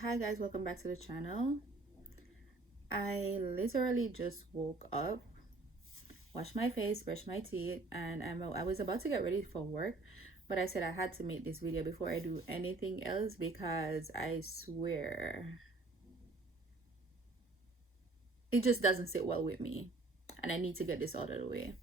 Hi guys, welcome back to the channel. I literally just woke up, washed my face, brushed my teeth, and I was about to get ready for work, but I said I had to make this video before I do anything else because I swear it just doesn't sit well with me, and I need to get this out of the way.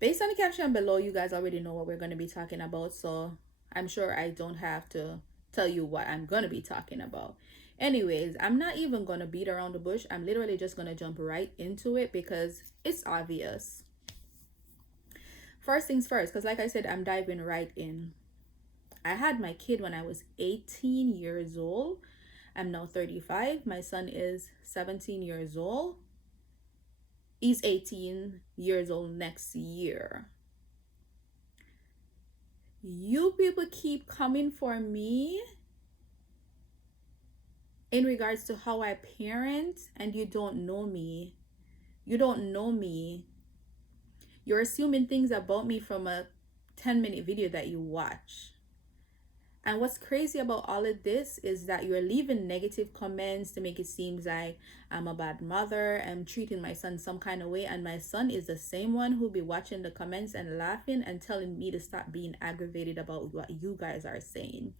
Based on the caption below, you guys already know what we're going to be talking about, so I'm sure I don't have to tell you what I'm going to be talking about. Anyways, I'm not even going to beat around the bush. I'm literally just going to jump right into it because it's obvious. First things first, because like I said, I'm diving right in. I had my kid when I was 18 years old. I'm now 35. My son is 17 years old. He's 18 years old next year. You people keep coming for me in regards to how I parent, and you don't know me. You don't know me. You're assuming things about me from a 10-minute video that you watch. And what's crazy about all of this is that you're leaving negative comments to make it seem like I'm a bad mother, I'm treating my son some kind of way, and my son is the same one who'll be watching the comments and laughing and telling me to stop being aggravated about what you guys are saying.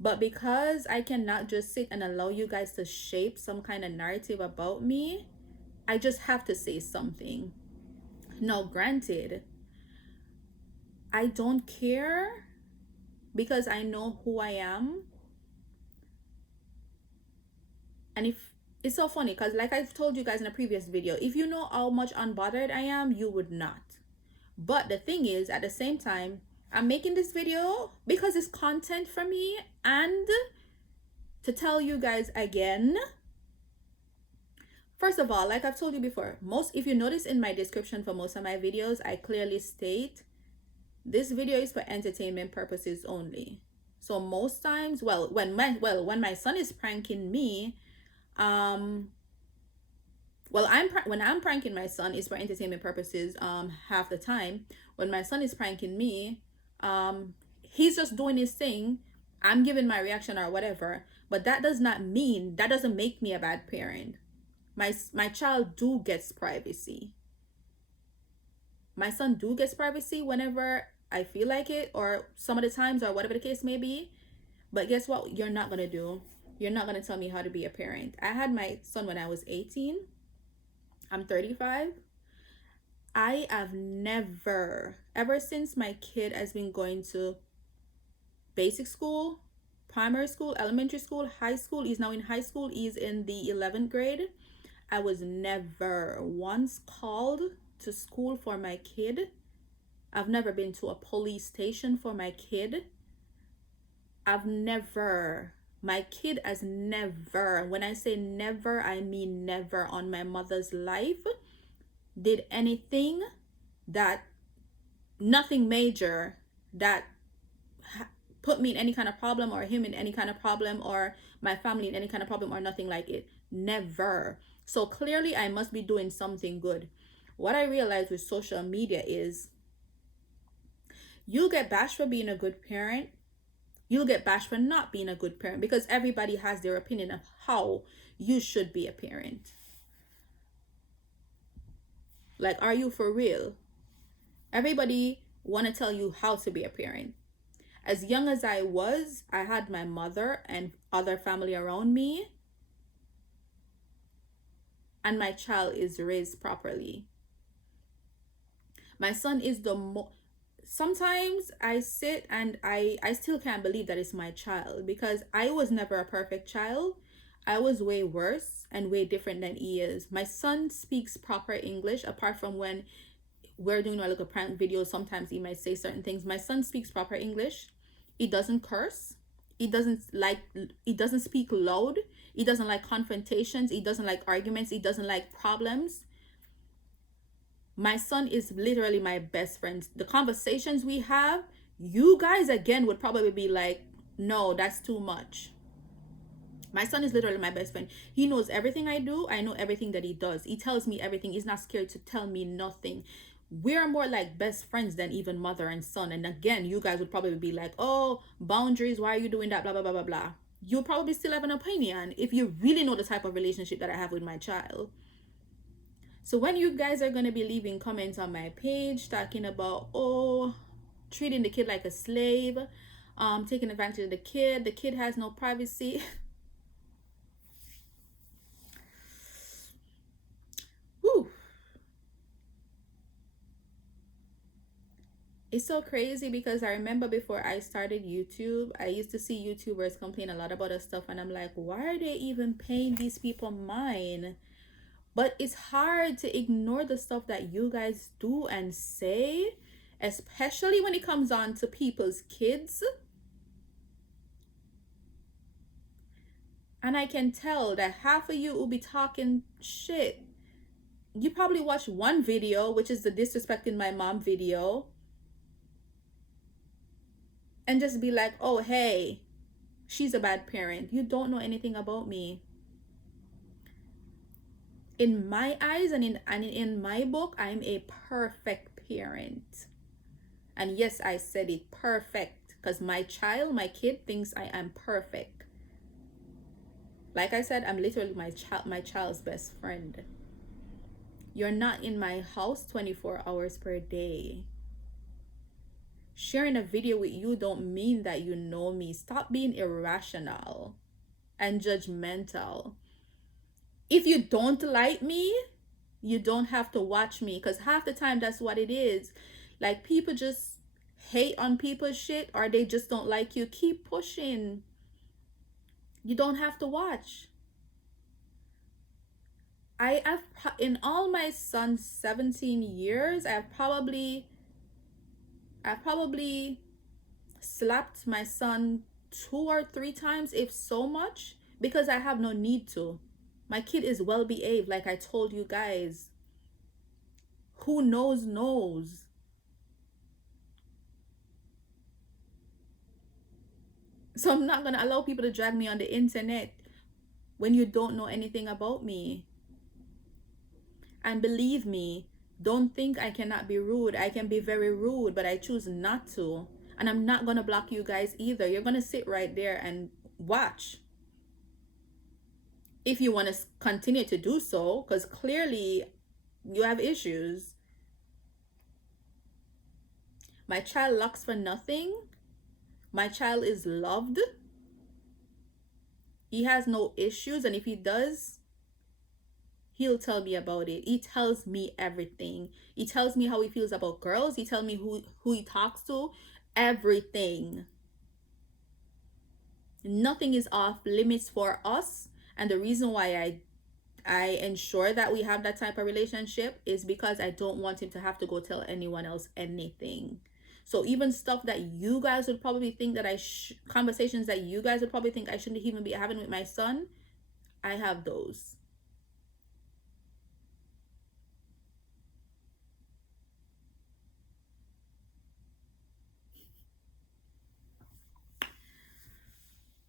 But because I cannot just sit and allow you guys to shape some kind of narrative about me, I just have to say something. Now, granted, I don't care because I know who I am. And if it's so funny because like I've told you guys in a previous video, if you know how much unbothered I am, you would not. But the thing is, at the same time, I'm making this video because it's content for me and to tell you guys again. First of all, like I've told you before, if you notice in my description for most of my videos, I clearly state this video is for entertainment purposes only. So most times, when my son is pranking me, when I'm pranking my son, is for entertainment purposes half the time. When my son is pranking me, he's just doing his thing. I'm giving my reaction or whatever, but that doesn't make me a bad parent. My child do gets privacy. My son do gets privacy whenever I feel like it, or some of the times, or whatever the case may be. But guess what? You're not gonna do. You're not gonna tell me how to be a parent. I had my son when I was 18. I'm 35. I have never, ever since my kid has been going to basic school, primary school, elementary school, high school, he's now in high school, he's in the 11th grade. I was never once called to school for my kid. I've never been to a police station for my kid. My kid has never, when I say never, I mean never on my mother's life, did anything nothing major that put me in any kind of problem, or him in any kind of problem, or my family in any kind of problem, or nothing like it. Never. So clearly I must be doing something good. What I realized with social media is you'll get bashed for being a good parent. You'll get bashed for not being a good parent because everybody has their opinion of how you should be a parent. Like, are you for real? Everybody want to tell you how to be a parent. As young as I was, I had my mother and other family around me, and my child is raised properly. My son is sometimes I sit and I still can't believe that it's my child, because I was never a perfect child. I was way worse and way different than he is. My son speaks proper English, apart from when we're doing our little prank videos. Sometimes he might say certain things. My son speaks proper English. He doesn't curse. He doesn't speak loud. He doesn't like confrontations. He doesn't like arguments. He doesn't like problems. My son is literally my best friend. The conversations we have, you guys again would probably be like, no, that's too much. My son is literally my best friend. He knows everything I do. I know everything that he does. He tells me everything. He's not scared to tell me nothing. We are more like best friends than even mother and son. And again, you guys would probably be like, oh, boundaries, why are you doing that, blah blah blah blah blah. You'll probably still have an opinion if you really know the type of relationship that I have with my child. So when you guys are going to be leaving comments on my page talking about, oh, treating the kid like a slave, taking advantage of the kid has no privacy. Whew. It's so crazy because I remember before I started YouTube, I used to see YouTubers complain a lot about this stuff, and I'm like, why are they even paying these people mind? But it's hard to ignore the stuff that you guys do and say, especially when it comes on to people's kids. And I can tell that half of you will be talking shit. You probably watched one video, which is the disrespecting my mom video, and just be like, oh, hey, she's a bad parent. You don't know anything about me. In my eyes and in my book, I'm a perfect parent. And yes, I said it, perfect, because my kid thinks I am perfect. Like I said, I'm literally my child's best friend. You're not in my house 24 hours per day. Sharing a video with you don't mean that you know me. Stop being irrational and judgmental. If you don't like me, you don't have to watch me, because half the time that's what it is. Like, people just hate on people's shit, or they just don't like you. Keep pushing. You don't have to watch. In all my son's 17 years, I've probably slapped my son 2 or 3 times, if so much, because I have no need to. My kid is well behaved, like I told you guys. Who knows knows. So I'm not gonna allow people to drag me on the internet when you don't know anything about me. And believe me, don't think I cannot be rude. I can be very rude, but I choose not to. And I'm not gonna block you guys either. You're gonna sit right there and watch, if you want to continue to do so, because clearly you have issues. My child looks for nothing. My child is loved. He has no issues, and if he does, he'll tell me about it. He tells me everything. He tells me how he feels about girls. He tells me who he talks to. Everything. Nothing is off limits for us. And the reason why I ensure that we have that type of relationship is because I don't want him to have to go tell anyone else anything. So even stuff that you guys would probably think that conversations that you guys would probably think I shouldn't even be having with my son, I have those.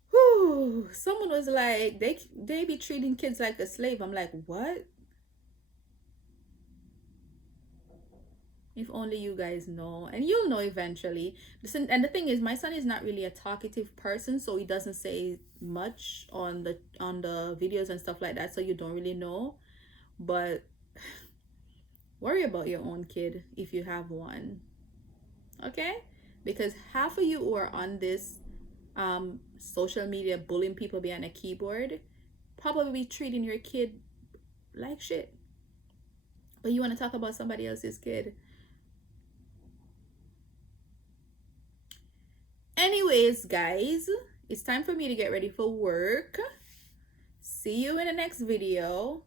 Whew. Someone was like, they be treating kids like a slave. I'm like, what? If only you guys know. And you'll know eventually. Listen, and the thing is, my son is not really a talkative person, so he doesn't say much on the videos and stuff like that, so you don't really know. But worry about your own kid if you have one. Okay? Because half of you who are on this social media bullying people behind a keyboard probably be treating your kid like shit. But you want to talk about somebody else's kid. Anyways, guys, it's time for me to get ready for work. See you in the next video.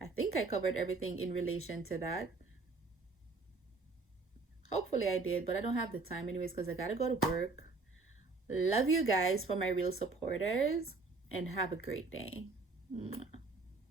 I think I covered everything in relation to that. Hopefully I did, but I don't have the time anyways because I gotta go to work. Love you guys for my real supporters, and have a great day. Mwah.